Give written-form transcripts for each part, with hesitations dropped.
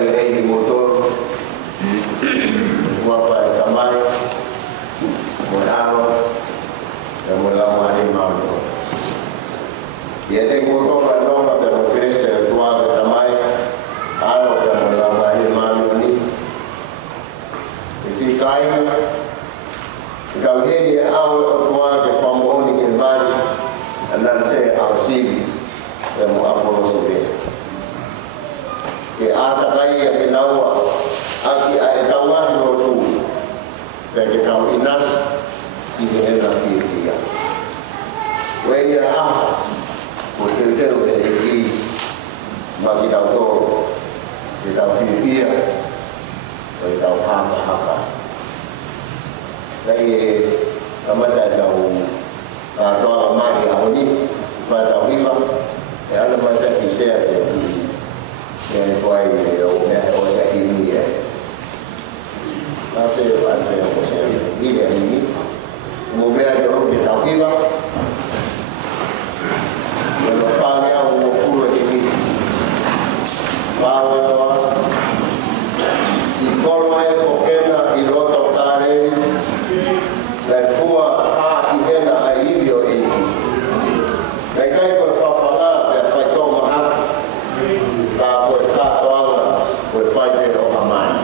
ni ei motor wapa e tamai mo aro e mo la mari mano ia te motor la noma pe mo crese e tua e tamai aro pe mo la mari mano ni e si kai ka heri e au tua ke famoni ke mari anan se Ahosivi e mo Apolosi ke ata kai e pinaua aki a e tauari o tu pe ke tau inas i me hena fia wei a ko te teo e ki ma ki tau tō ke tau fia o i tau haka nei e amata e tau toa mari a honi whai tau hiwa e ana mata ki sea e koai o mea o te hini e nā te whai o sea i le hini mo mea i o te tau hiwa e no whānea o mo furu e hini wāwe toa si kolo e ko kena i roto kārei lai fua a i hena a iwi o eki kai kai koe whawhanga pe a whai tō mahaki ka koe kātoanga koe whai te o amani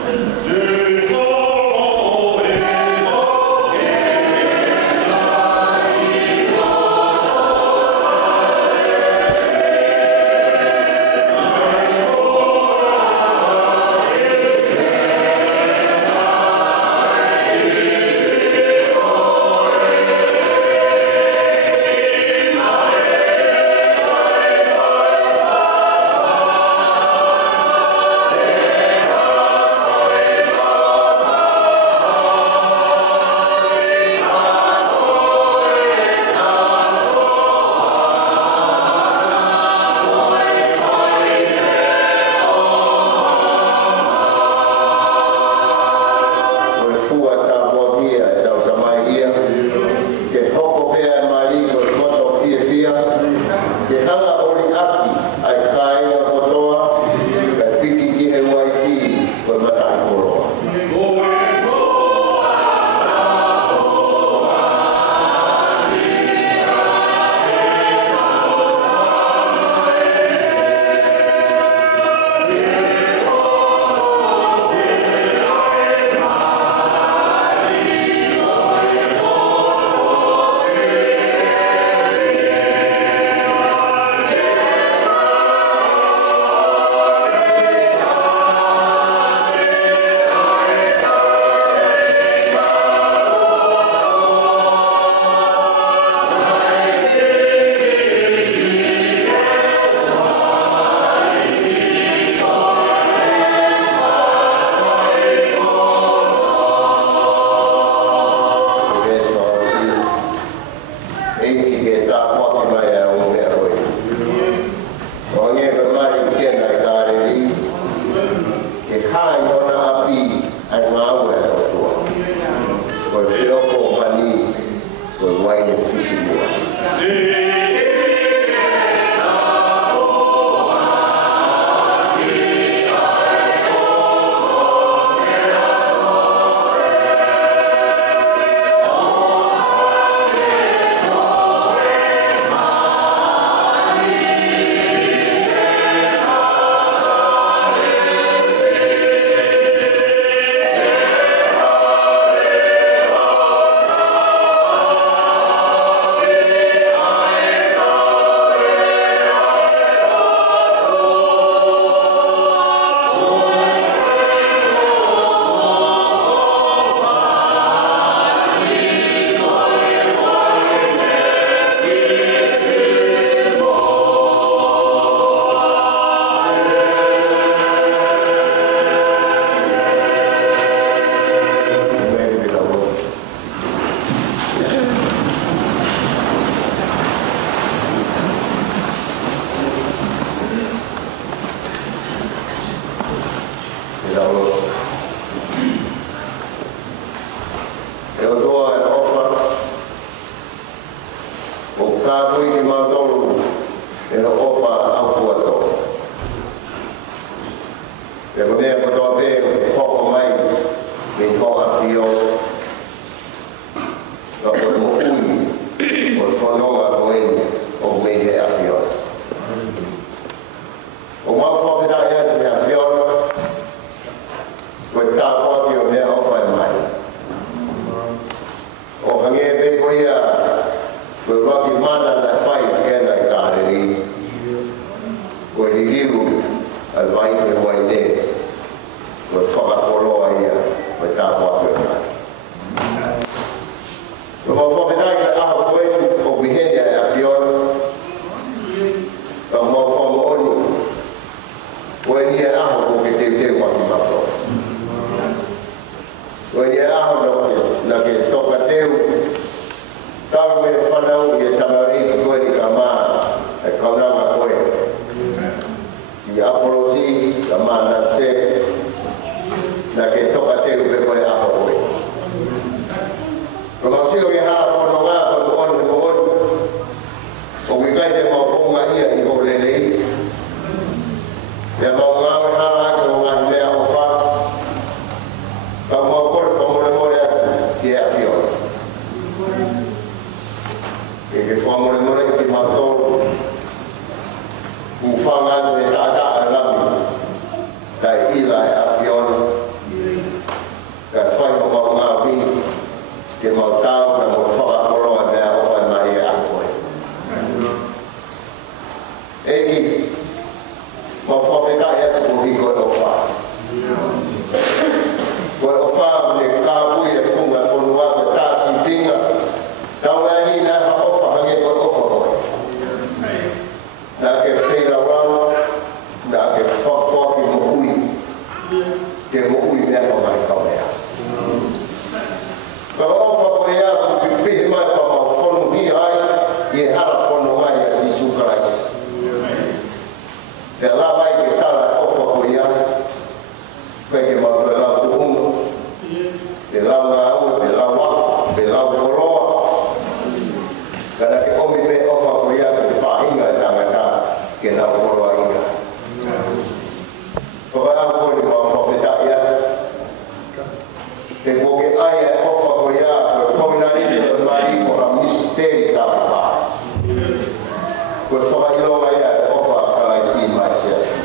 whakailoa ia e ofa Apolosi mai siasi.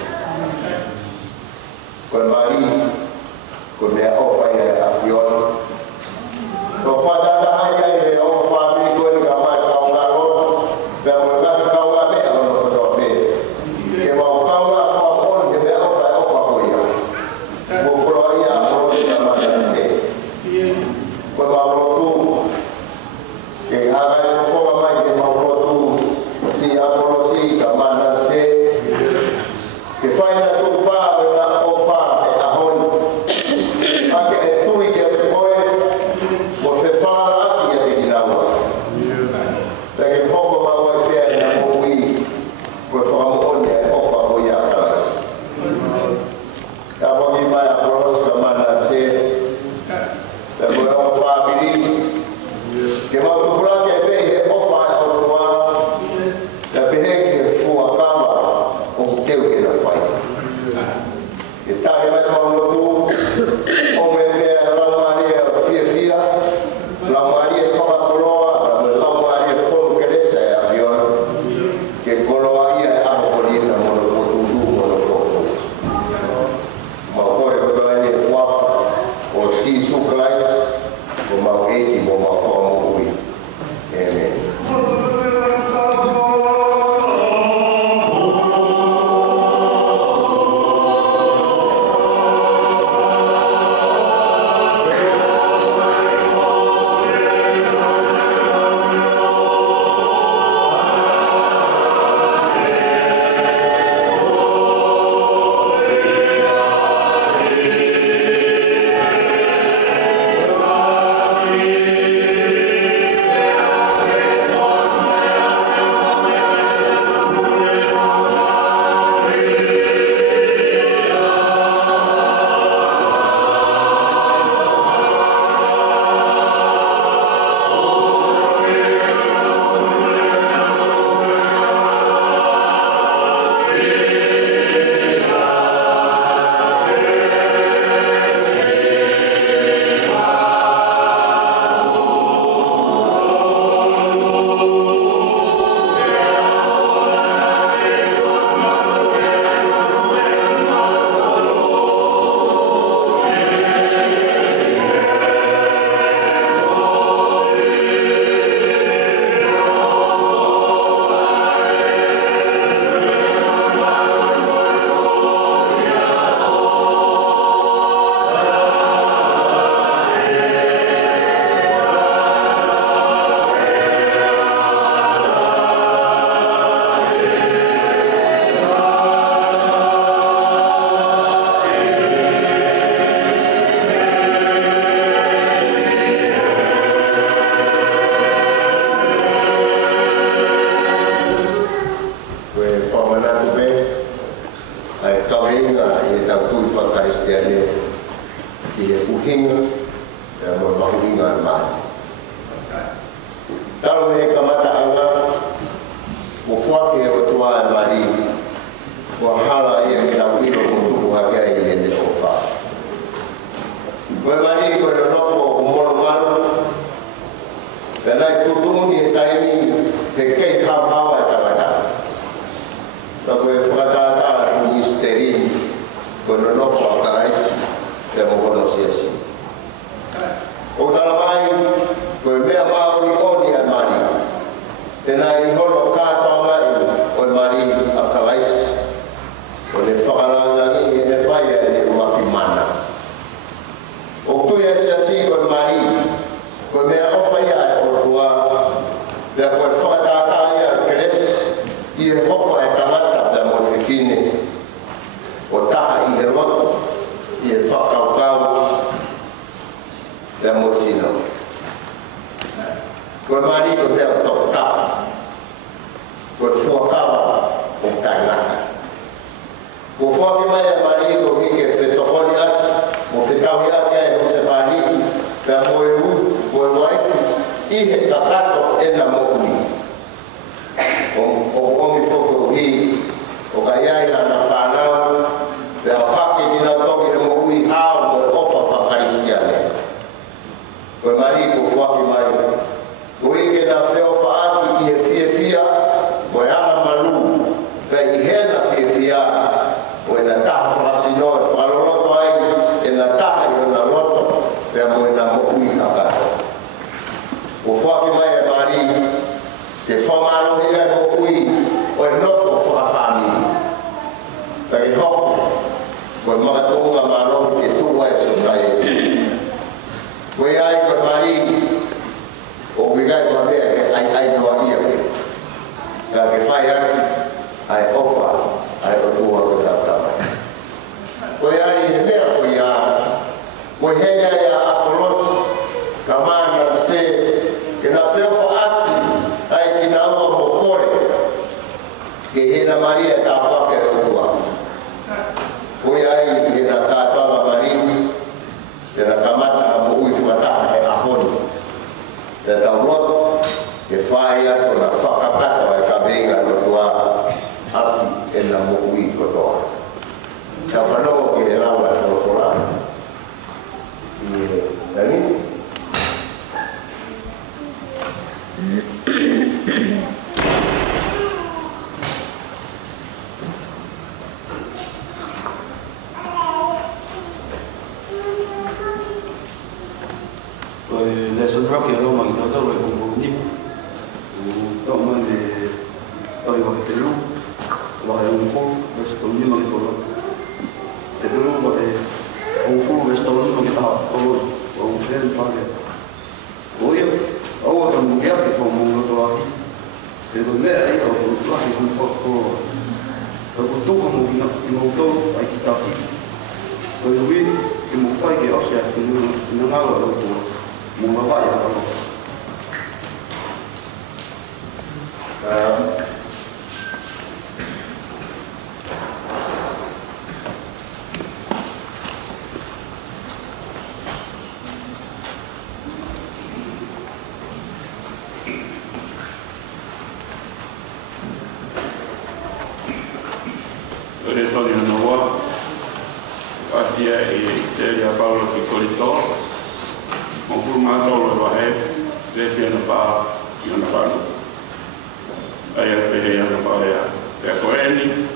Koe mari, koe mea ofa ia e awhiona. Ko whatataha ia e o whamiri koe ni ka mai kaunga roto, pia mo ngati kaunga mea lono kotoa pe. Ke mau kaunga whamoni ke mea ofa e ofa koe ia. Ko koroa ia Apolosi ka mai na se. Koe mau rotu, ke hagai whafonga mai ke mau rotu, si Apolosi ka mai na se. Ke whaina tu pā e na ofa e ahoni. Ake e tui ke te koe, mo whewhara ati a te ginawa. Ta ke poko maua i pēr na Moimoi, koe whakamooni e ofa o ia Apolosi. Ta waki mai Apolosi ka mai na se. Ta koe o whamiri, ke mau tupura ke pe he ofa e otua, ta pehe ke fuakama o teu ke na whai. Ke tare mai maulotu, o me pēr laumari e whiawhia, laumari e whakakoloa, laumari e whonu keresa e awhiona, ke koloa ia e ahokorina mono whotutu mono whotu. Mau kore kotoa ni e wafa, o sisu klais, o mau eiti mo mau whamu ui. Amen. O mi foco hi, o kaya ina na ke hena Maria ta kwa ke uwa oi ai hena ta ta Maria te na kamata mo ui fuata e ahoni te ta rot ke faia ko na whakatata e ka venga no tua aki e na mo ui kotoa ka whanau ke he lawa e whorofora i tani le son rock e lo mai no lo con ni to ma de to i va te lu va a un fo sto ni ma to lo te lu va e un fo sto lo con ta to o un fren pa le o io o con che che con un to aquí te lo le ai o lo hai un fo to to como no to ai que ta aquí o io vi che mo fai che o sia non ha lo Mungkin apa ya kamu? Adesso di nuovo, Asia e Celia Paula di Colito. Mon formato lo va a riesce a fare una parte ai altri a fare a correnti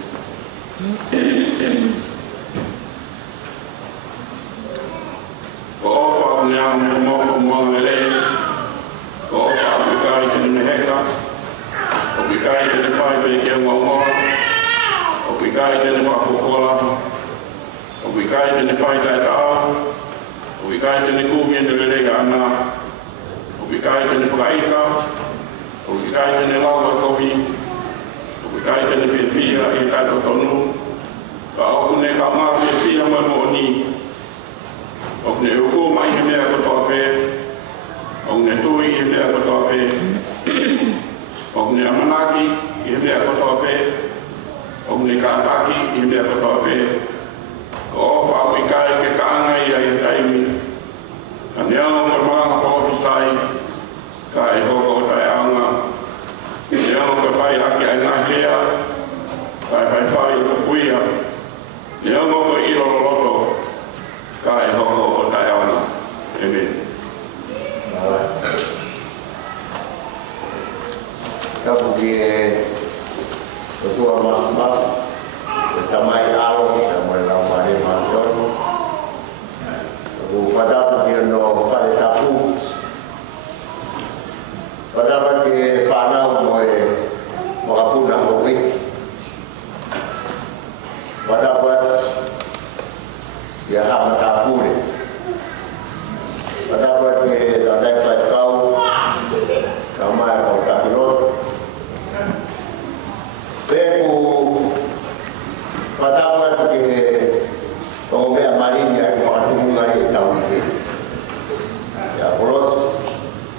o fa un mo lei o fa un carico di hecta o un carico di fare perché un uomo o un carico di fare focola o un carico di fare da Ubikai tene kuvi ene lelega ana, ubikai tene whakaika, ubikai tene laua kovi, ubikai tene whiwhia e tato tonu, ka okune ka maa whiwhia mai mo ni, okune uko mai he mea kotoa pe, okune tui he mea kotoa pe, okune amanaki he mea kotoa pe, okune ka ataki he mea kotoa pe, o whauikai ke kaanga ia i taimi. Ka neango ka maa pōwhisai, ka e hoko o tai aunga. Neango ka whai haki ai ngā hea, ka e whai o ka puia. Neango ka irororoto, ka e hoko o tai aunga. Amen. Kapu ki e tua maa tamai alo ka mo la mare ma tono o fadapu ki no fale tapu fadapu ki fana mo e mo kapuna mo wi fadapu ya ha tapu ni fadapu ki da dai fai kau kamai ko kapilot peku Padahal ke orang marin yang waktu mulai tahun ini, ya Apolosi,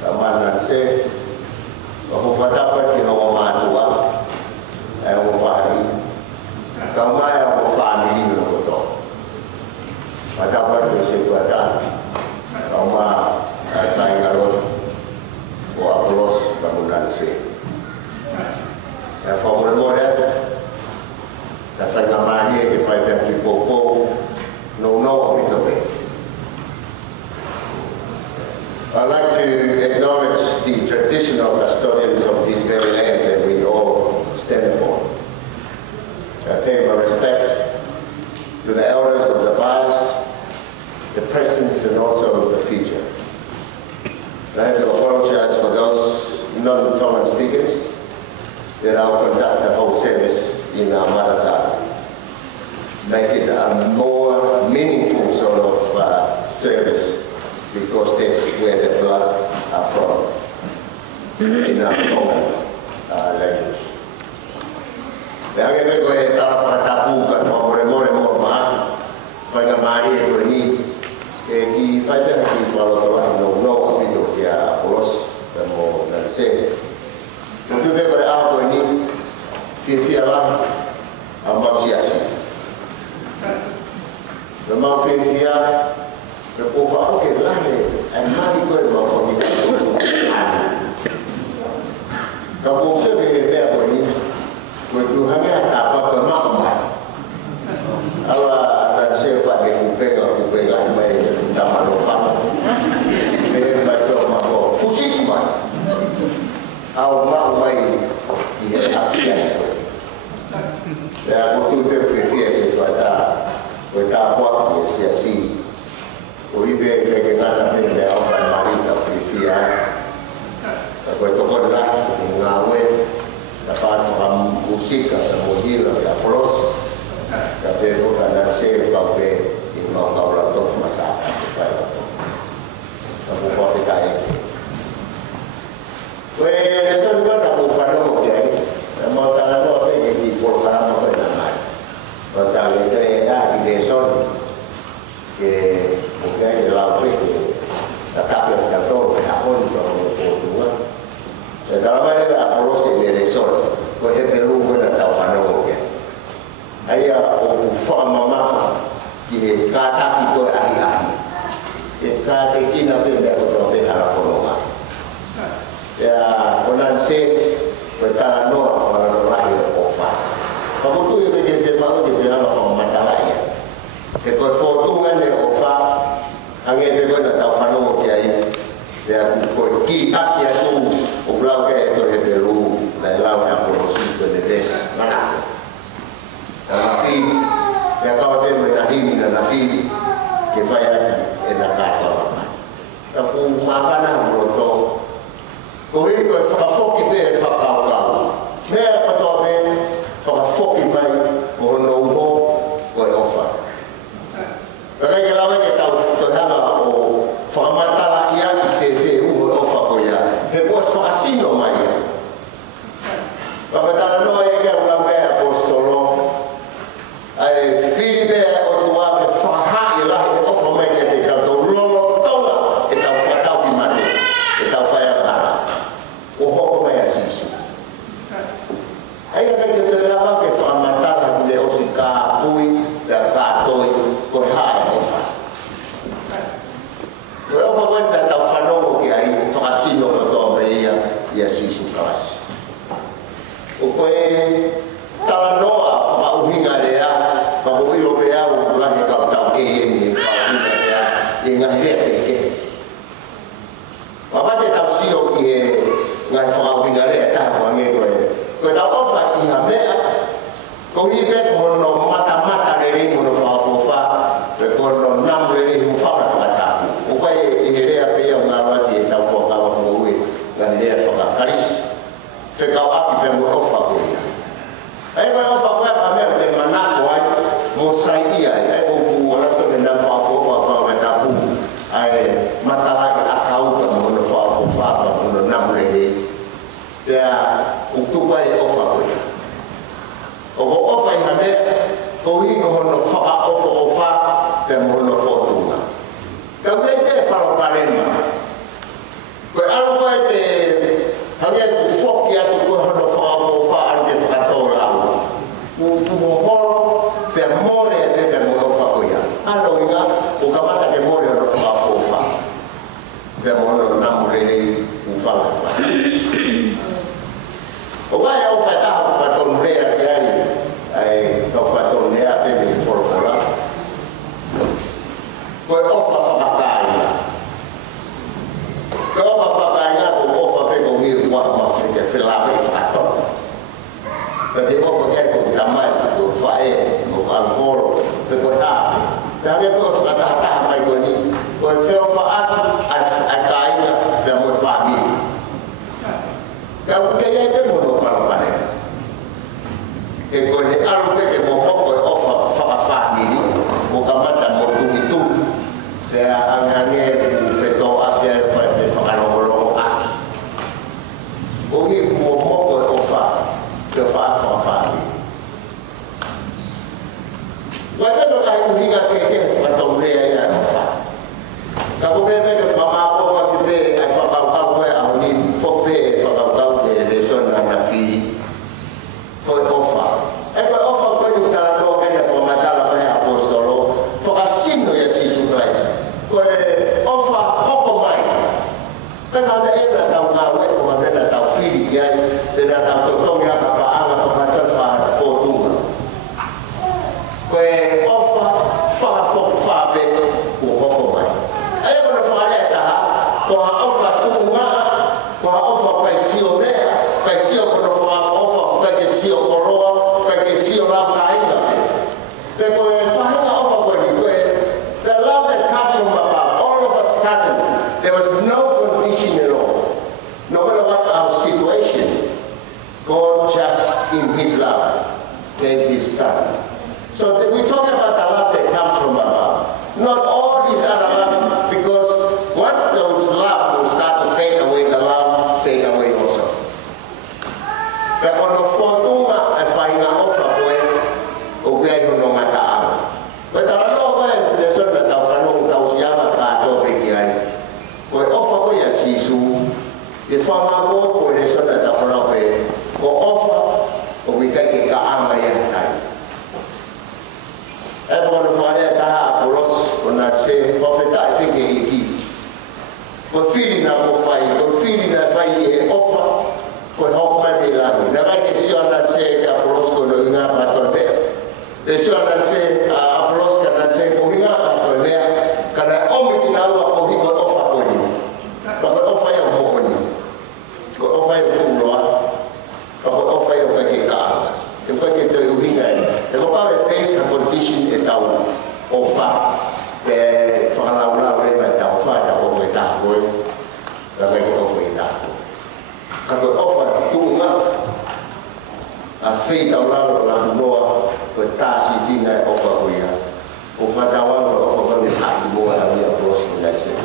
kamanan se, bahwa padahal ke orang matua, orang fahri, kamai orang family betul. Padahal ke sebuatan, kamai kain garut, Apolosi kamanan se. Ya formula model. La famiglia che fai per il poco non ho abito bene. I'd like to acknowledge the traditional custodians of this very land that we all stand upon. I pay my respect to the elders of the past, the present and also the future. I have to apologize for those non-Tongan speakers that I'll conduct the whole service in our mother tongue, make it a more meaningful sort of service, because that's where the blood are from, in our Tongan language. Lagi ko e tala whakatapuka whamore mo maa, whakamari e koe ni, e ki whaipea ki whalotolahi no apito ki a Apolosi, ka mo nalise. Mo tu koe ao koe ni, ki fia lah ambau siasi. Memang fia lepofa okey lah ni. Mari kau mau pergi. Kamu sendiri dia boleh. Kau hanya tak apa pemahaman. Allah dan sifat yang kupeng mai tak malofan. Dia baca mau fusik mai. Au mau mai dia akses. Ya aku tu berfikir sesuatu kita buat dia sia-sia. Uribe kena dia orang mari tak berfikir. Kau tokon lah ngawe dapat faham musik atau mohir atau Apolosi. Tapi bukan saya kau be imam kau lakukan masalah supaya kamu buat kita ini. Weh, lesan kau tak bukan orang kiai. Mau tangan kau apa yang di program apa nama? Kau tahu itu di lesan ke mungkin di laut itu tetap yang tertahu apapun kalau itu. Dalam ada Apolosi di lesan, kau perlu kau tak tahu mana orang kiai. Ayah faham mama ki kata kita ahli-ahli. Kata kita benda betul betul forma. Ya, konan se bertanya doa kalau lahir ofa. Kamu tu yang jadi sebab itu jangan faham masalah ya. Kalau foto kan dia ofa, angin dia nak tahu fano kiai. Ya, kau kita dia tu ulang ke itu hebelu, lain Apolosi tu des mana. Nafi, ya kau tu berdahimi dan nafi, kifayat enak kata orang. Tapi maafkan berotok. Kau ini kau fakafok ibe fakau kau. Mereka betul ben fakafok ibe kau nunggu kau offer. Kerana kalau kita tahu Tuhan aku fahamata yang fefe offer kau ya. Hekos fakasino maya. Pagkatapos no ay kaya ulang kaya apostolo. Ay Filipe o tuwa me faha ilah o fome ke te ka to lolo tola eta fatau di mate eta faya para o ho mai asisu ay ka te te lava ke fa matara de o sika pui da ka toi ko ha e fa o fa wenda ta fano ke ai fa sino ko to me ya asisu kalas o ko tala noa fa uhinga dia bago Europea ulah ni kau tahu ini fa uhinga dia ingat dia ke apa dia tahu sio ke ngai fa uhinga dia tak wangi ko tahu fa ingat dia ko ibe ko no mata dari mo fa fa ko no nam dari fa fa ta ko ko ile apa yang ngawa dia tahu fa ka fa uwe ngan dia fa kalis fe kau api pe mo fa ko ya ai ko fa ko apa me de mana ko ai mo sai ia ai ko wala to benda fa fa ta pu ai matala akau ka mo fa mo nam le ya uktuba e ofa ko o ko ofa i hane ko hi ko no fa ofa te mo no fortuna ka vete para parema ko algo te hanya ku fok ya tu ko no fa al de fatola mo hol per more de mo ofa ko ya alo inga o kamata ke more no fa per mo no namure ni ufa o vai ao fatal faton rea que ai to faton rea pe mi forfola ko ofa fakai ko ofa fakai ko ofa pe ko mi wa ma frike fela pe faton jadi ofa ke ko tamai ko fae ko alcohol pe ko ta tapi ko fata ta mai ko ni ko fe ofa atai na mo family kau kaya itu mau apa nih? Kalau ni alu ke mau kau offer family, bukan macam mau itu, dia angane feto aja, kalau aki. Oke mau kau offer family. Wajar orang yang hingga ke feto dia yang offer. Kalau mereka ke mama aku waktu dia, aku kau ni fope na fili ko ofa his son. So we're talking about the love that comes from above. Not all these other love, because once those love will start to fade away, the love fade away also. But on the fortuna, I find an offer boy, okay, no matter how. But I know when the son that I found out Yama Kato Pekiai, boy offer boy as Sisu, the farmer go for the son that I found out, or offer, or we can get a Amaya time. Everyone find out Apolosi, when I say, Prophet, I think he but feeling na fight, but feeling na fight offer, but how many lang? Na right is you that say Apolosi ko do nga patolbe. Is you that say Apolosi ka say ko nga patolbe. Kana omi kinawa ko hiko offer ko ni. Pag offer yung mo ko ni. Ko offer yung kulo. Pag offer yung pagkikaangas. Yung pagkito yung hingay. Yung pa base na condition itaw offer. Kaya pangalaw-law rin may tao fa, tao may tao lagay ko offer itaw. Kapag offer tunga, a faith ang lalo lang mo, pagtasi din na offer ko yan. Kung matawag mo, offer ko rin hati mo lang yung Apolosi mo lang siya.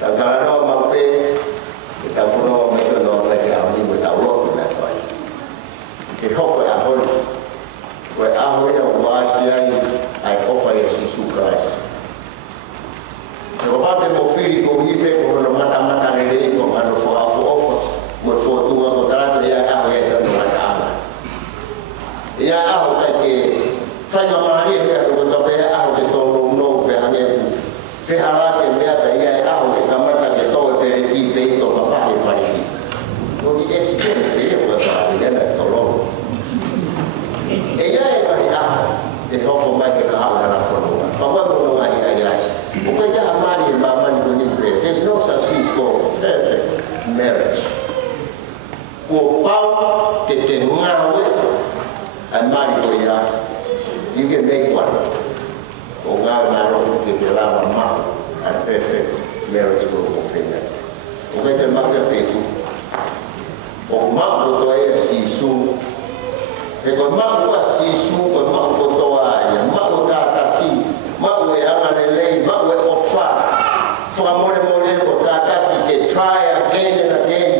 Tagkala na magpe, itapuno may tono lagi ang hindi mo taulot mo na fa. Ihok ko ahon. Kaya ahon yung wasiya ay offer yung Jesus Christ. Kapag mo fili ko hipe ko no mata-mata nilay ko ano for offer mo for tunga ko talaga ya ahon yung mata-ama. Ya ahon kay fanya mahali ya ko to ya ahon ke to no pe ane fihala ke me apa ya ahon ke kamata ke to pe ti pe to pa fa fa ni. Ko di experience ko ta ya na to lo. Ya e hoko mai ke ka ala fono pa wa no ai ai o ja amari mama ni ni pre there's no such thing called perfect marriage ko pau ke te ngawe amari ko ya you can make one o nga na ro ke te la mama a perfect marriage ko ko fena o ke te ma ke fesu o ma ko to e si su e ko ma ko si su ko ma ko to ya ma ko ta ki ma ko ya ma le ma ko offer for more ko ta ki try again and again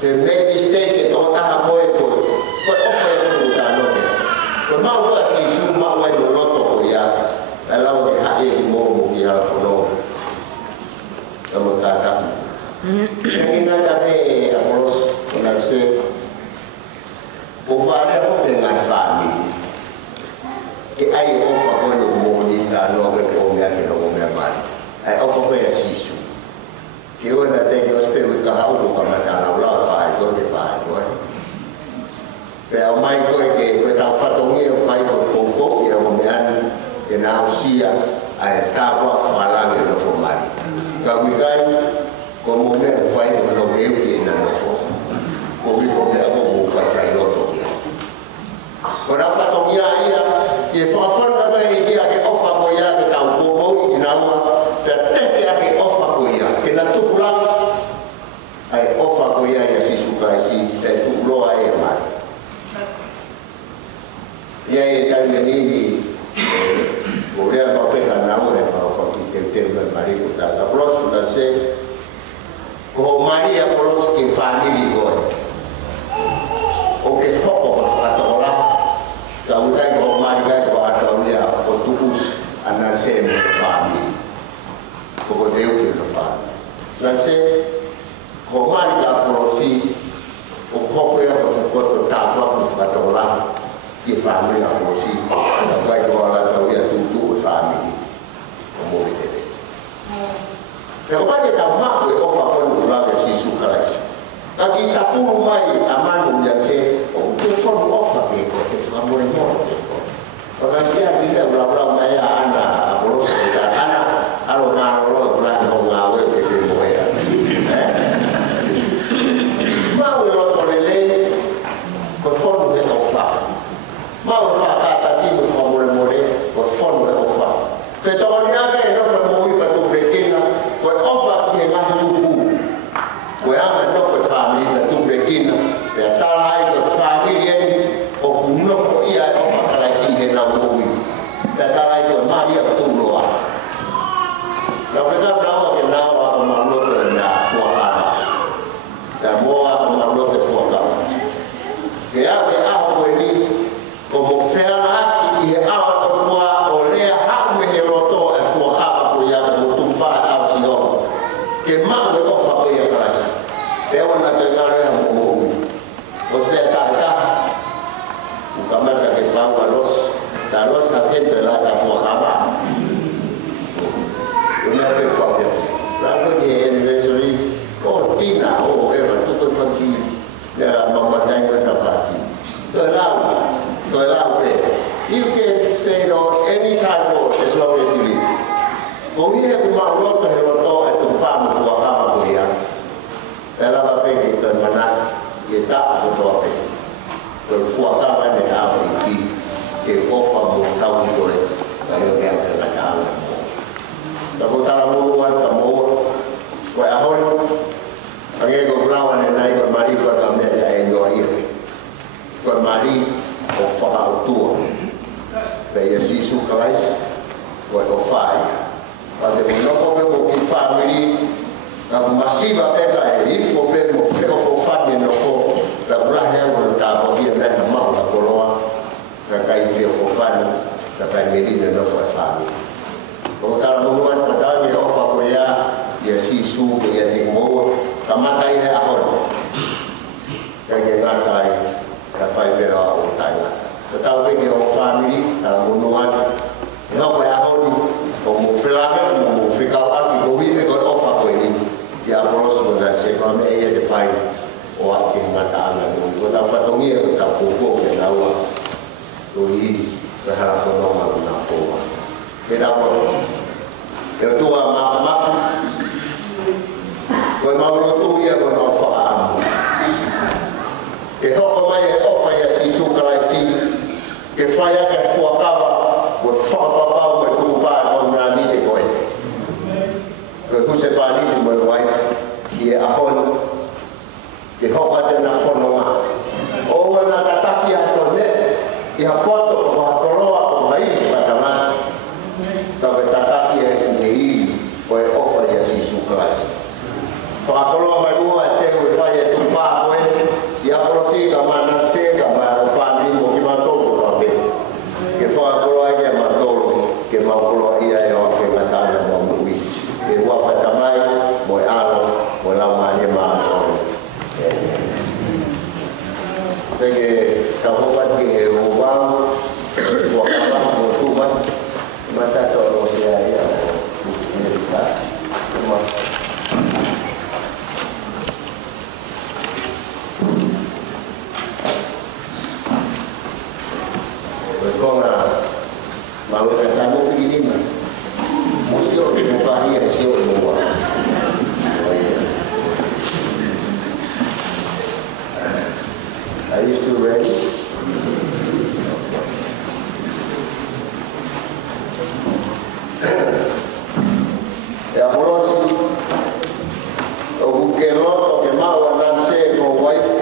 the make mistake to ta boy ko offer ko ta no ko ma ko si su ma ko no loto ko ya ala o ha e mo ya fono amo ta ina ta be Apolosi na se o vale a dengan family e ai offer ko no moni ta no ke ko me ke no me mal ai offer ko ya sisu ke ona te ke ospero ka ha ko ma ta la la fa ko de fa ko pe au mai ko ke ko ta fa to ngi fa ko ko ya mo me an ke na usia ai ta wa fa la ke no fo mari ka wi kai ko mo me fa ko no me ke na no fo ko wi ko me ko fa fa lo to ora fatto ia che fa forma da idea che offa boia che da un po' in aula per te che offa boia che la tupla ai offa boia e si su Christ e tu lo hai mai ia e dai venini voleva per la naure ma ho fatto il tempo del marito da Apolosi da sé con Maria Apolosi che famiglia voi o che poco fatto là kau kan kau mari kan kau atau dia kau tukus anak saya berfahami kau dia berfahami dan saya kau mari ke Apolosi kau yang berfahami tahu atau lah di family Apolosi dan baik kau atau dia tutu berfahami kamu betul kau pada tahu mak kau offer ulang si Christ tapi tak fulu mai aman yang saya telepon offer itu telepon Moimoi orang dia kita belau-belau maya anak Apolosi kita anak alo ngalo bulan ngawe ke moya mau lo tolele telepon ke offer mau offer kata tiba Moimoi telepon ke offer fetonia ke no Moimoi patu bekina ko offer ke mahu ko ama no family patu bekina ya talai ke family o no fo ia offer mau alos. Talos na gente la ta fuakaba. Una vez copia. La que en resoli oh tina oh era tutto fanti era mamma dai questa fatti. You can say no anytime more as long as you live. For me, I want to have a lot at the farm for a hammer here. Ela vai pegar então maná e dá o toque. Quando for a cama de água aqui, que ofa montar dois, aí eu quero que ela cala. Tá botar a mão no ar, tá bom. Vai a hora. Alguém comprava né na ida Maria para a média aí no aí. Para Maria o falar tua. Daí assim sucais, vai o fai. Quando eu não como que família na massiva pega ele foi pego foi família no foi da brahma no tá porque na mão da coroa da cai foi família da cai medida não foi família. Botar no lugar para dar de ofa coia e assim su e de mo kamata ile ahon. Kayak ngatai ka fai vera o tai la. Tetapi ke o family ta monuan no ko ahon o mo flame mo fikau aki go vive con ofa ko ini. Ya Apolosi na se ko me ia de fai o aki ngata ana no. Ko ta fatongi ko ta popo ke lawa. To i ka ha ko no ma na fo. Era por eu tô a mafu foi mau tu ia con ofa am e ho mai ofa ia si su clasi che fai che fuacava con fa papà con tu pa con na ni de coi che tu se parli di my wife e apon che ho fatto na forma o na tataki a torne e a porto con a coroa con mai fatama stava tataki e poi ofa ia si su clasi para kalau baru ada upaya tumpah pun dia Apolosi kamar nasi kamar family mungkin mantul tapi kalau kalau aja mantul kalau ia yang ke mata mau bui ke buat fatamai boy alam boy lama dia mau jadi kamu buat ke uang buat alam buat tuan mata kalau dia ya mau katamu begini mah musuh di muka dia musuh di muka are you still ready? Ya Apolosi o bukeloto que mau andanse con wife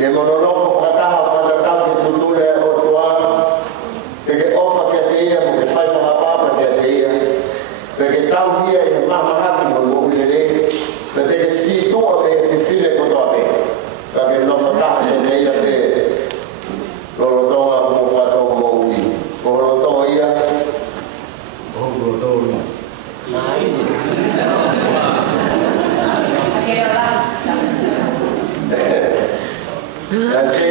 que monolofo frataha frataha que cultura o tua que ofa que teia porque faz falar papa que teia porque tal dia e mama hati mo mulher porque que se tu a be file com tu be porque não frataha que teia be lo toa como fato mo ui lo toa ia lo toa dan se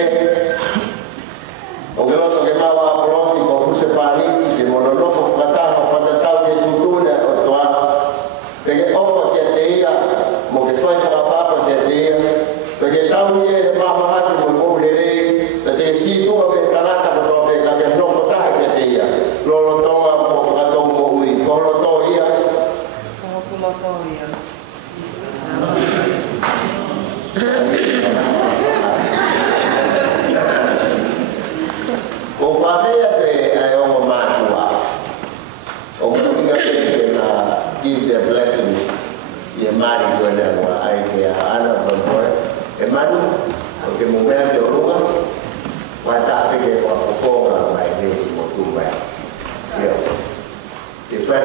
o que lo que mau Apolosi con se pariti che monolofo frataha fatatau che tutune o toa perché ofa che teia mo che fai fara papa che teia perché tau nie mama hati mo mulere perché si tu ave talata ko be ka che no frataha che teia lo toa mo fratou mo ui ko lo toia o favea te ai o matua o minha te na give the blessing e mari quando ai que ana por e manu porque momento o lugar vai estar que for vai ver o tu vai eu e faz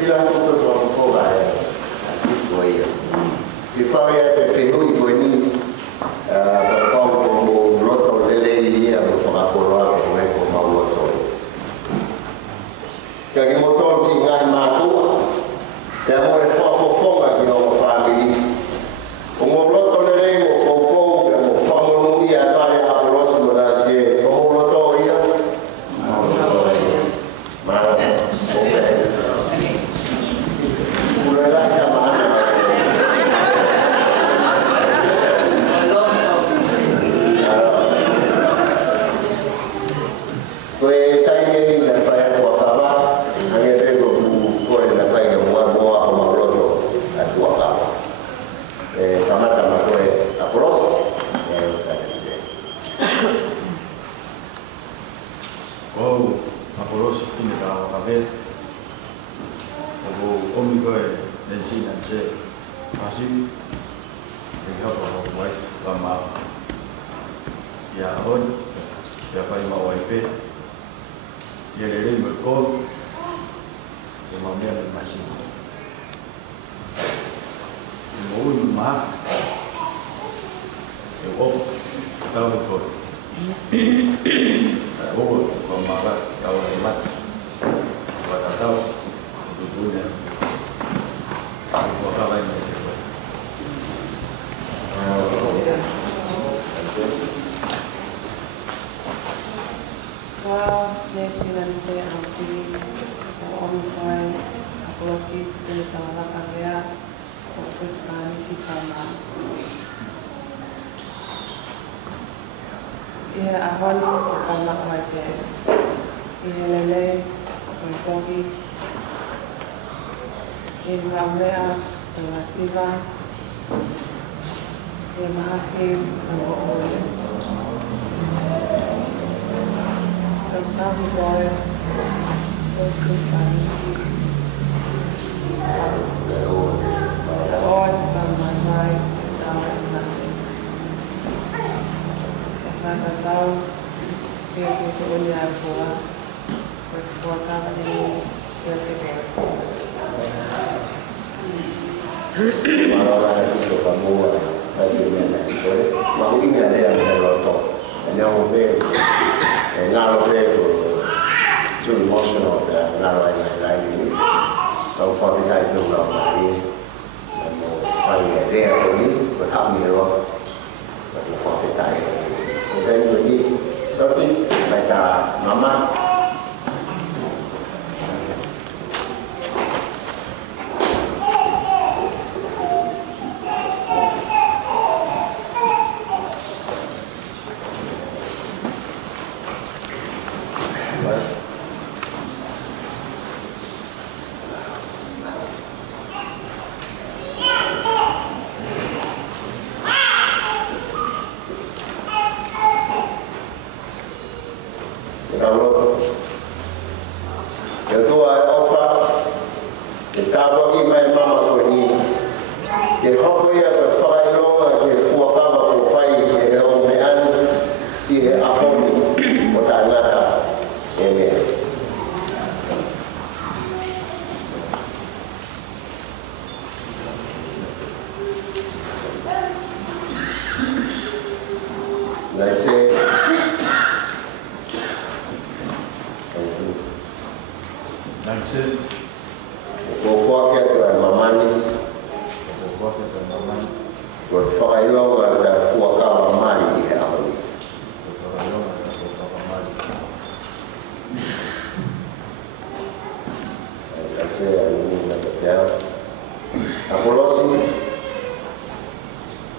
tira tudo do for vai foi e favea te feu e boni como loto lele ia para coroa com o motor que o motor se engai matua que amor é fofo aqui no família o loto lele o pouco o famo no ia para Apolosi no dante o loto Koe taine ni na whae fuakawa, ange rego kore na whae mua moa o mauroto a fuakawa. Kamata ma koe Apolosi, Oh, Apolosi kini ka wakawe. Ako omi koe nensi nanse Ahosivi. Ika hapa wai kama ya hon ya pai ma wai pe. Ya lele merko. Ya mamia le masin. Mo ma. Ya op tau ko. Oh, kemarin tahun hemat, pada tahun tujuhnya, itu apa ini? Jadi nanti Ahosivi, Moimoi, Apolosi, ini tawaran karya, fokus kali kita mah. Ia ahon koma wae. Ia lele koki. Ia ramea dengan siva. Ia mahakim ngoi. Tentang boy. Fokus kali. Oh, sama mai tahu nanti. Nada tal que eu olhar fora para a casa de Paula itu kamu bagian dari mau ini ada yang terlotok, yang bel, ngaruh bel, too emotional dan ngaruh lain ini. Kalau fakta itu nggak mari, mau paling dia ini berhamil loh, bagi fakta itu. Dan jadi seperti mereka mama.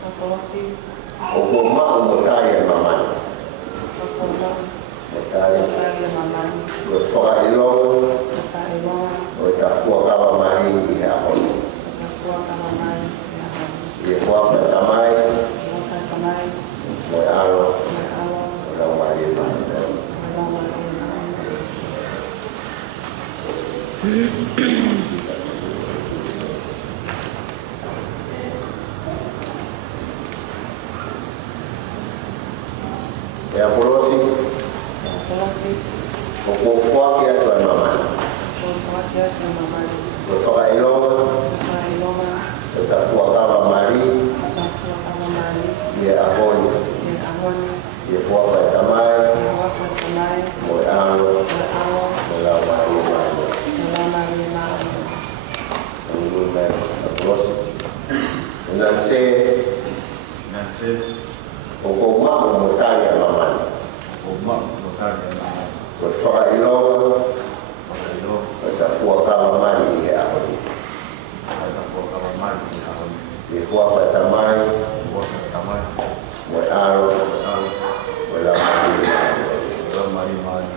Apolosi. Okoma umotari mamani. Okoma. Motari mamani. Wefaka ilong. Wefaka ilong. Wetafua kama mari ya honi. Wetafua kama mari ya honi. Yewafa tamai. Yewafa tamai. Moyalo. Moyalo. Olang mari mari. Olang mari mari. Apolosi. Apolosi. Okofua kia tuan mamani. Okofua kia tuan mamani. Wefaka ilong. Wefaka ilong. Wetafua kama mari. Wetafua kama mari. Ye ahoni. Ye ahoni. Yewafa tamai. Yewafa tamai. Moyalo. Moyalo. Olang mari mari. Olang mari mari. Apolosi. Nanti. Okoma umotari ya mamani. Okoma umotari ya mamani. Wefaka ilong. Wetafua kama mari ya ahoni. Wetafua kama mari ya ahoni. Yewafa tamai. Moyalo. Olang mari mari. Olang mari mari.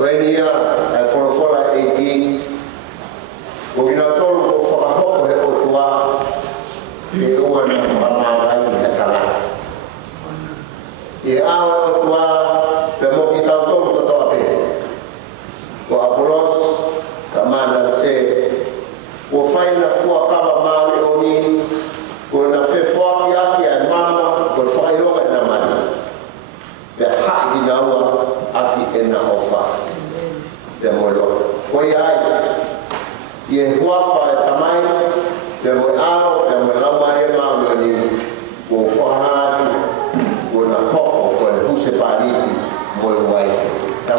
When you are for 18, we are told for a couple of hours, the one from our right is a color. The hour of one, the Mokita told the daughter, for Apolosi, commander said, we'll find a 4 cover mile only, when a 4 yaki and mama will find over in the money. The high in our aki in the offer. The molo. Koyai, ye huafa tamai, the moao, the molamaria mauni, will fahad, will a hop or who's a party, Moimoi. Now,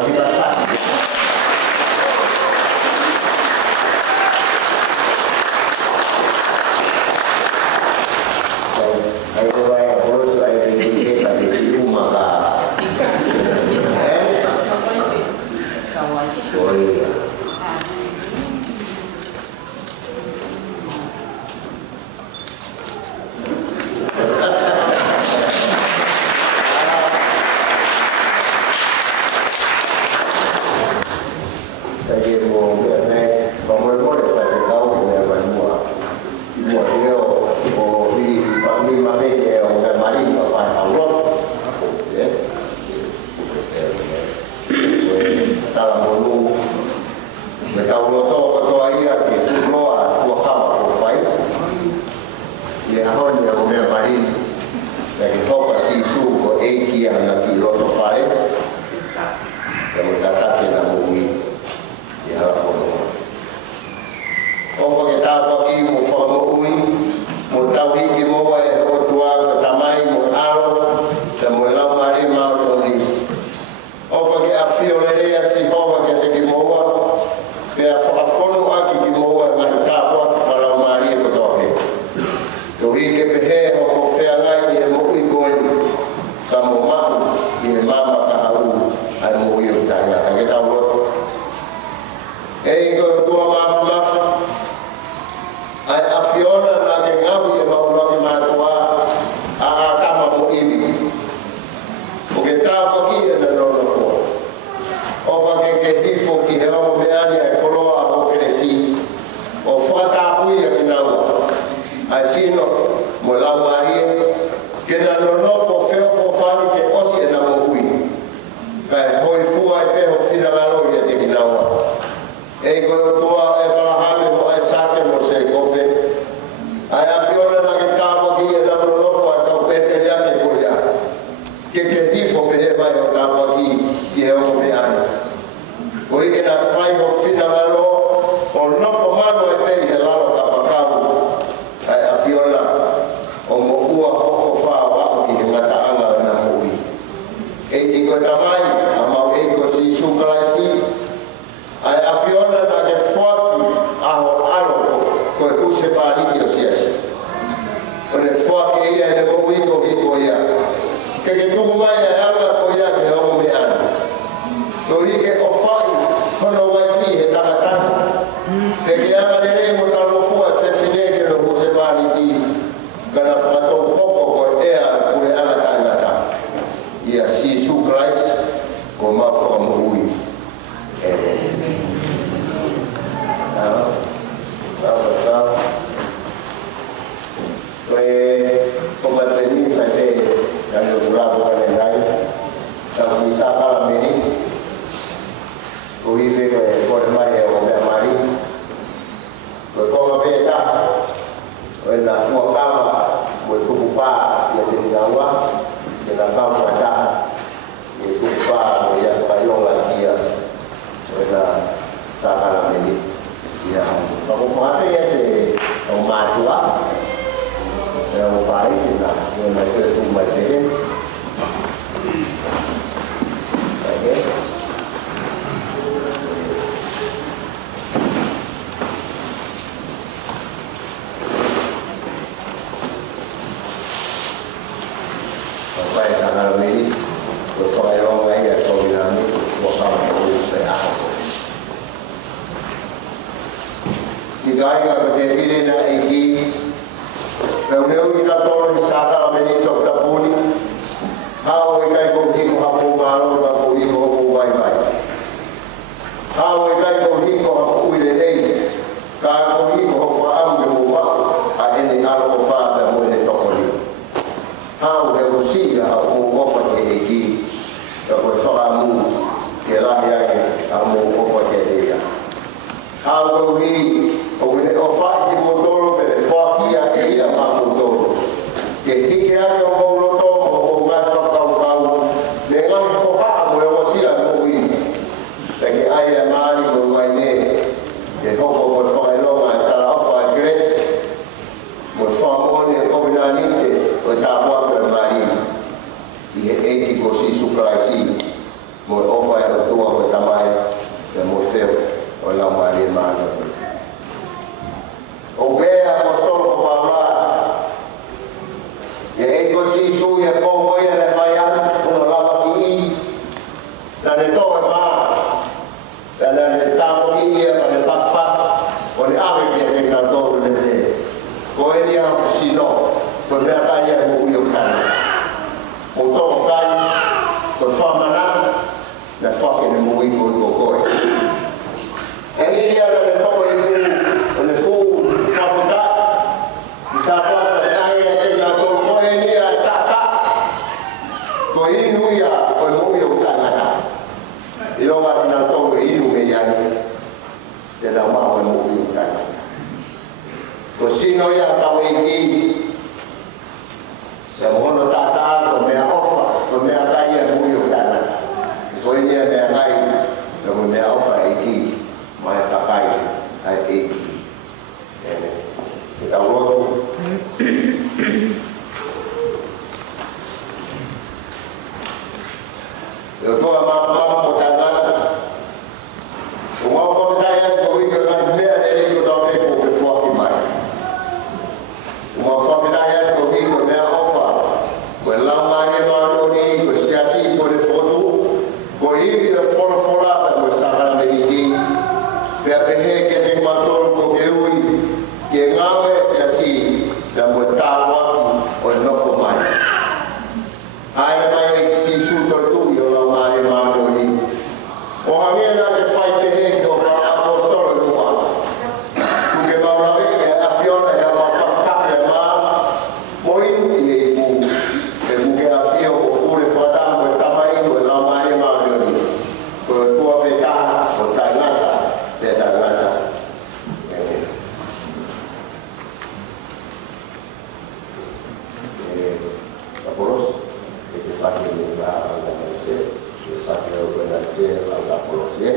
Hau e kai ko hiko ha uile nei. Ka ko hiko ho whaamu ke mua a ene alo o whaata mo ene tokori. Hau he usia ha o ofa ke e ki. Ka koe whaamu ke lahi ake a mo ofa ke e ia. Hau ko hi o ene o whae ki motoro pe e whakia e ia ma motoro. Ke hike ake o mauloto o ngai whakau ne ngai ko haa mo e wasia mo ui. Peki aia maari mo mai ne. Ke hoko mo whakailonga e tala awha e gres. Mo whamone e kovina nite o tāpua pe maari. I he eki ko si sukraisi. Mo e ofa e o tua ko tamai. E mo theo o lau maari e maari. O bea mo stolo ko Paula. E eko si sui e koko ia ne whaian. Uno lava ki i. Na ne toa e maa. Dan ne tamo i ia ka ne pakpak. O ne awe ki e te kantoru ne te. Ko e ni au sino. Ko mea kai e mo ui o kani. Mo toko kai. Ko whamana. Na whake ne mo ui ko i ko koe. E ni ia ne toa e pu. O ne fu. Whawhita. I tā pata e ai e te kantoru. Ko e ni ia e tata. Ko inu ia. Ko e mo ui o kangata. I longa ki nā tōru e inu me iai, te nā mau e mō ui kai. Ko sino ia tau e ki, e mono tātā, ko mea ofa, ko mea kai e mō ui kai. Ko inia mea kai, e mo mea ofa e ki, mai ka kai, ai e ki. E tau roto. E o toa mafu mo tāngata. O mafu o tāia ko wika ngai mea nere ko tau te ko ke whaki mai. O mafu o tāia ko wika mea ofa. Ko e laumane maanoni, ko siasi ko le foto. Ko hiwi e whola pe mo sahara meriti. Pea pehe ke te matoro ko ke ui. Ke ngawe siasi na mo tāwaki o nofo mai. Aina mai e si suto tu yo la mare manoni. O hamia na te fai te he ko ka apostolo mua. Tu ke maula ve e afiona e ala pakaka e ma. Mo inu i e ipu. E muke afio o kure whata mo e tamai o la mare manoni. Ko e kua peta o tangata. Te tangata. Apolosi. Pake ni la Apolosi, pake o Apolosi, la Apolosi.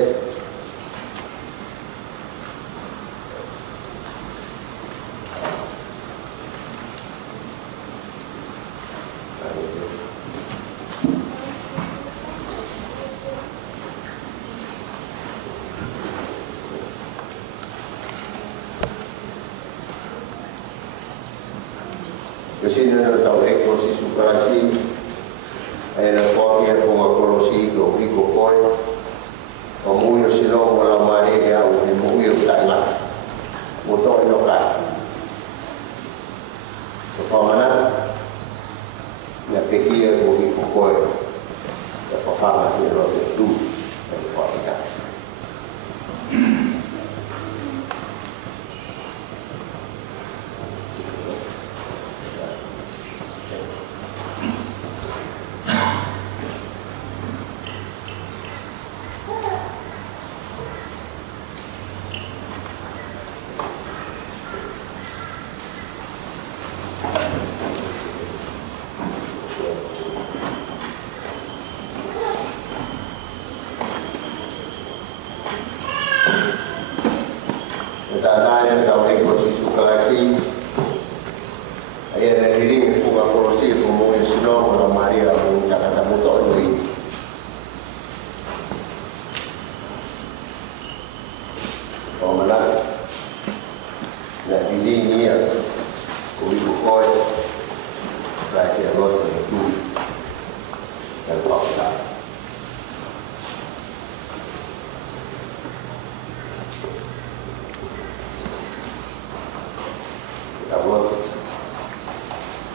Kesini na tau eko si sukarasi. E na whaki e whunga korosi ko hiko koe. O mui o sino o la mare e au e mui o tainga. Mo toi no kai. Ko whamana. Ia peki e ko hiko koe. Ia whawhanga ki ro te tu. E whawhika.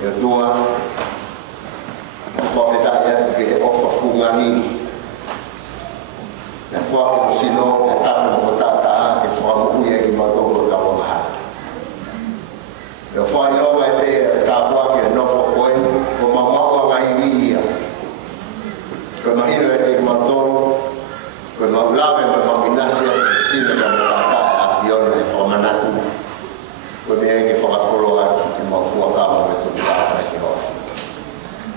Eu dou a forma da que é ofa fungani. Na forma do sinal Ko mahiro e matoro, ko maulawe ko maminasia sino ko maka afiona e fomanatu. Ko me e whakakoloa ki mafua kama me tu ka ki ofi.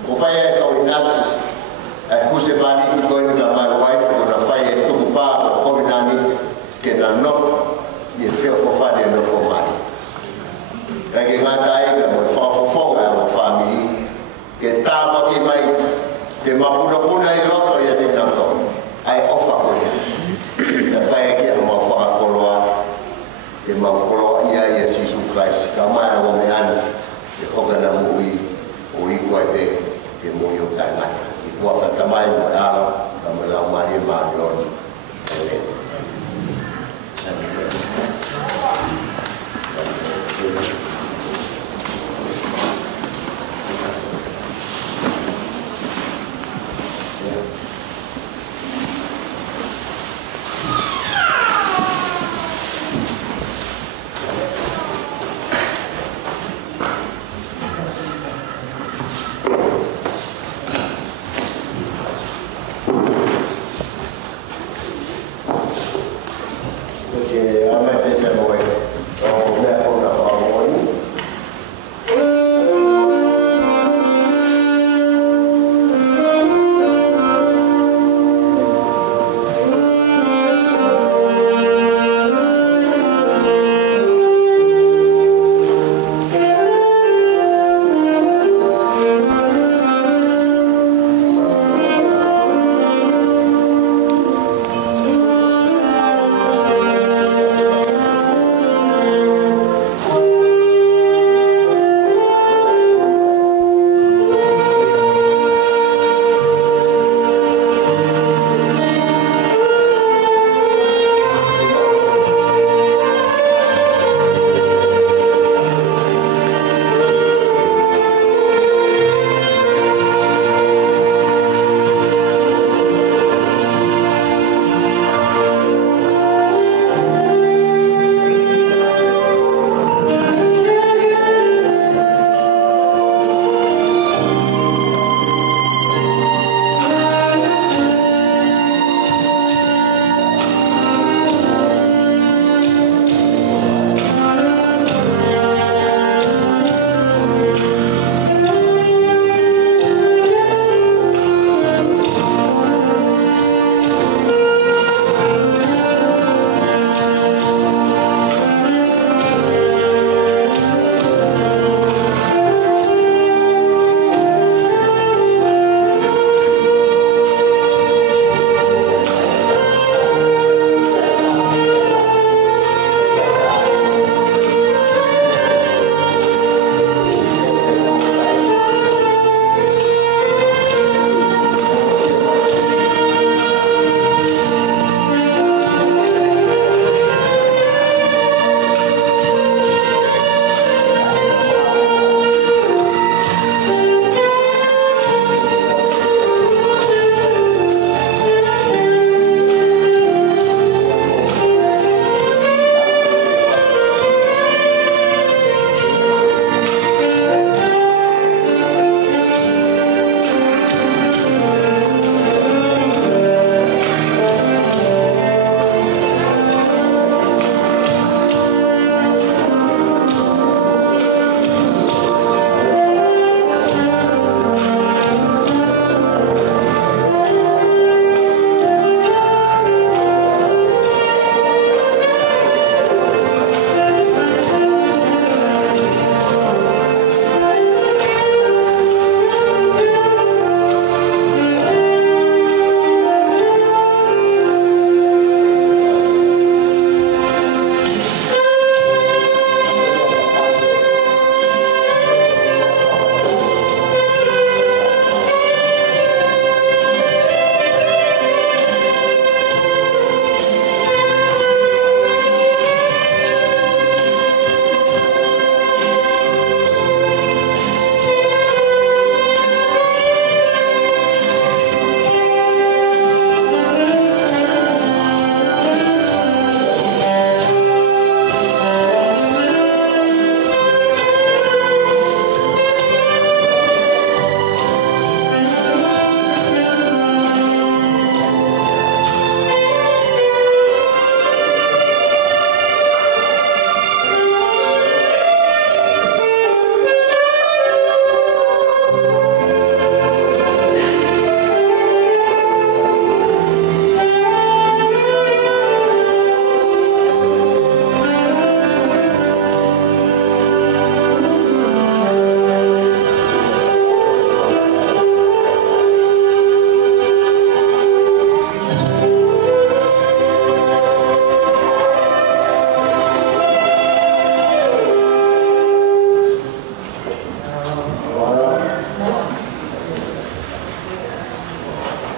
Ko fai e to inas e kuse mani ki ko ina my wife ko na fai e tu pa ko minani ke na nof ye feo fo fane no fo mani. Ke ngata e mo fo mo family ke tama ki mai ke mapuna i roto ia te nato ai ofa ko ia te whae ki a mawhakakoloa ke mawhakakoloa ia ia Sisu Christ ka mai o me ana ke hogana mui o ikua te ke mui o taimata i kua whatamai mo e ala ka me lau maria maari oni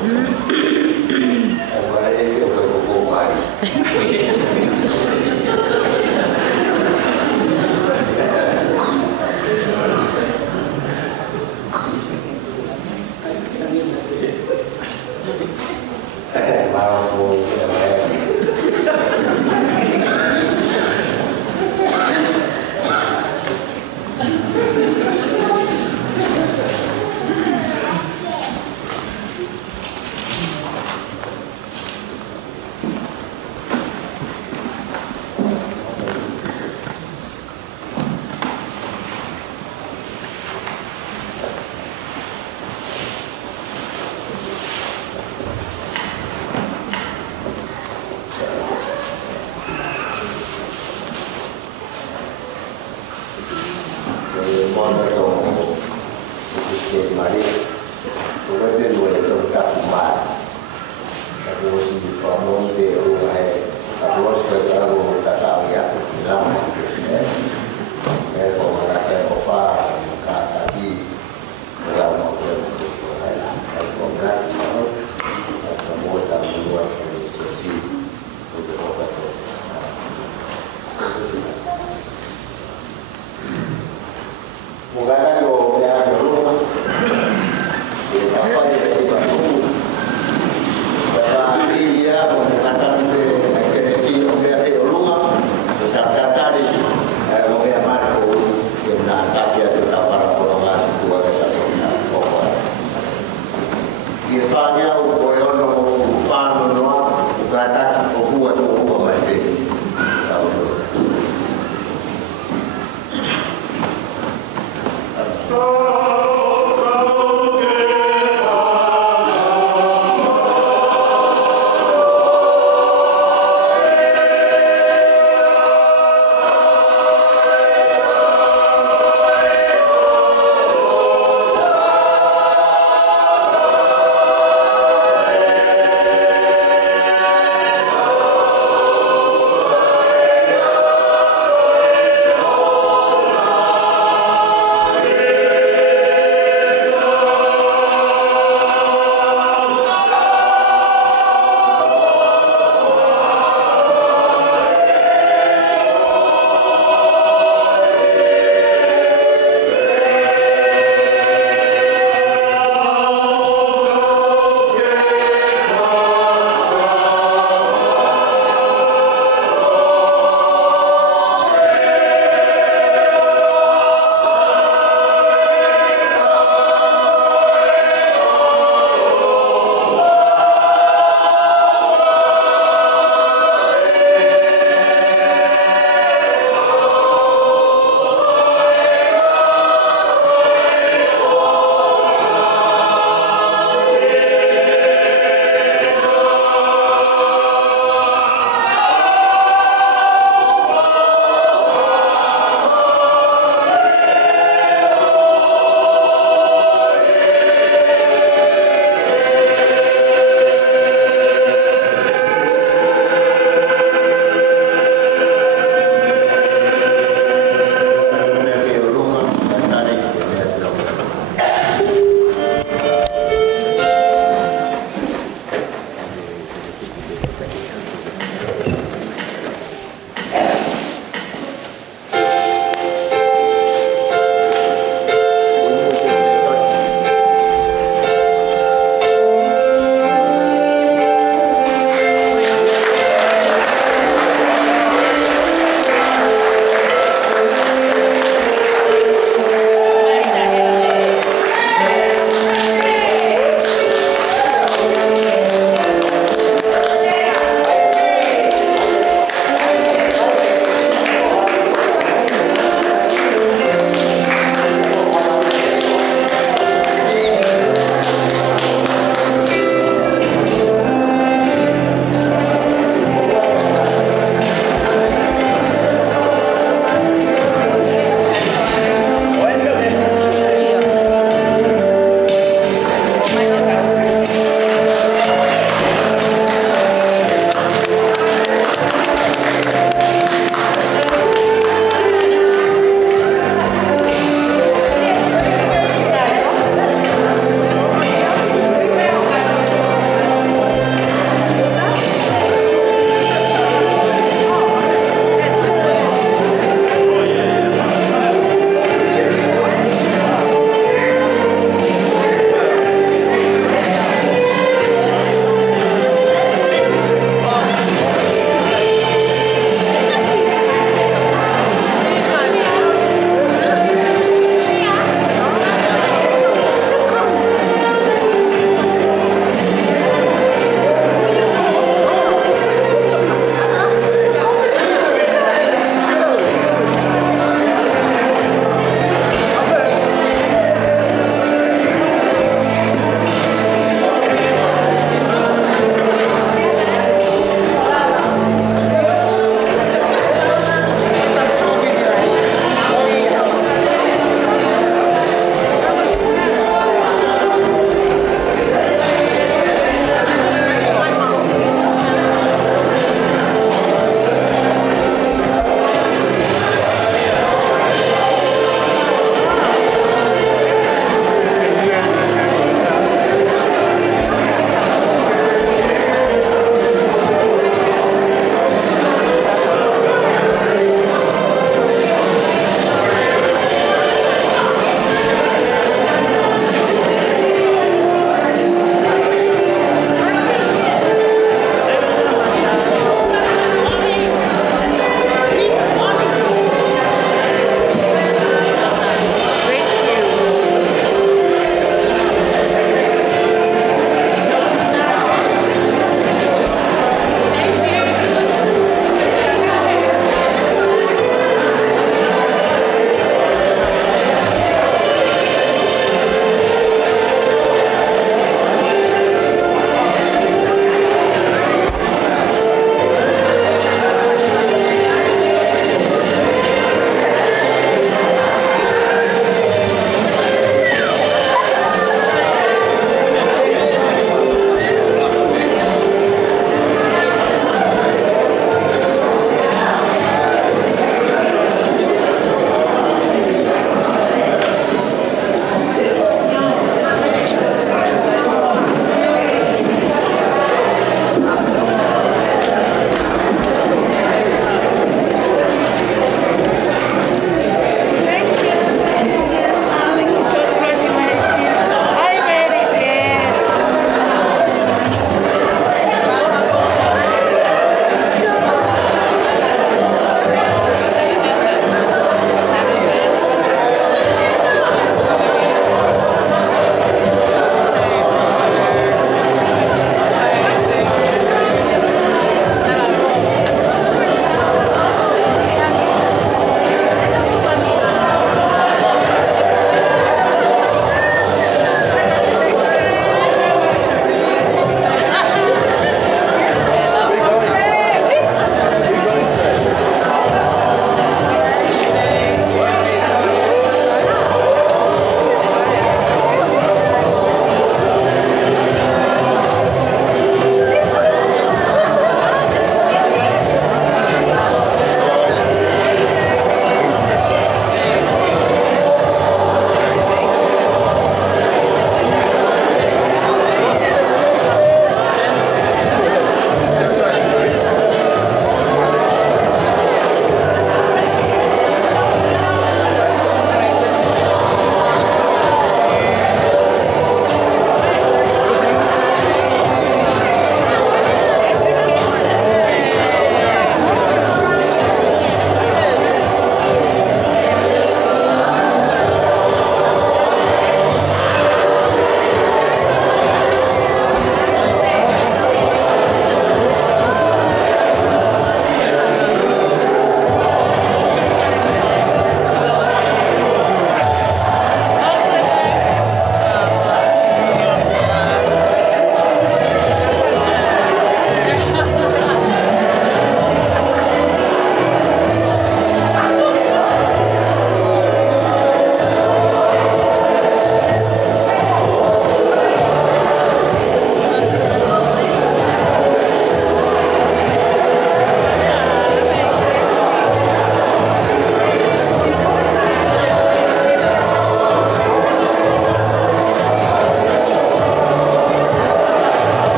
Agora ele deu para o Moimoi.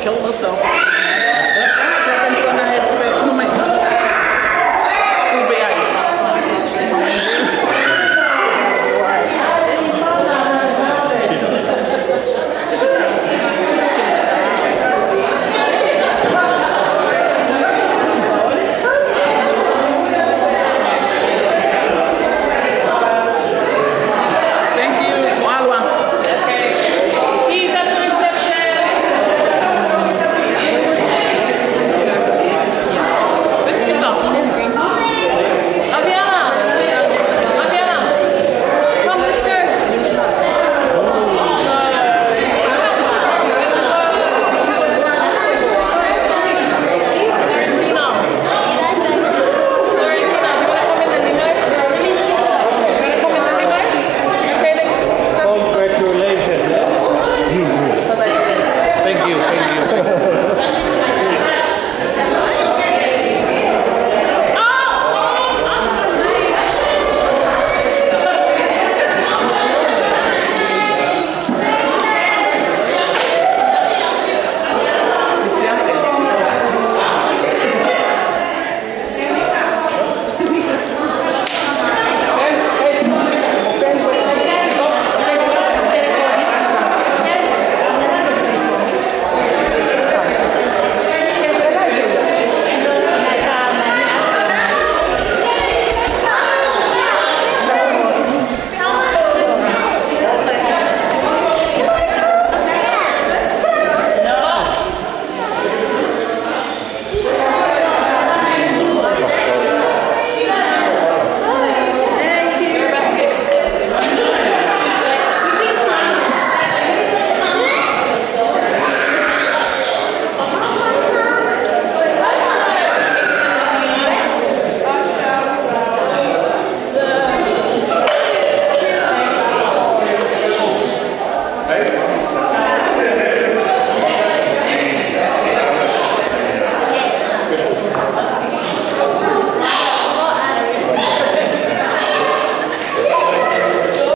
kill myself.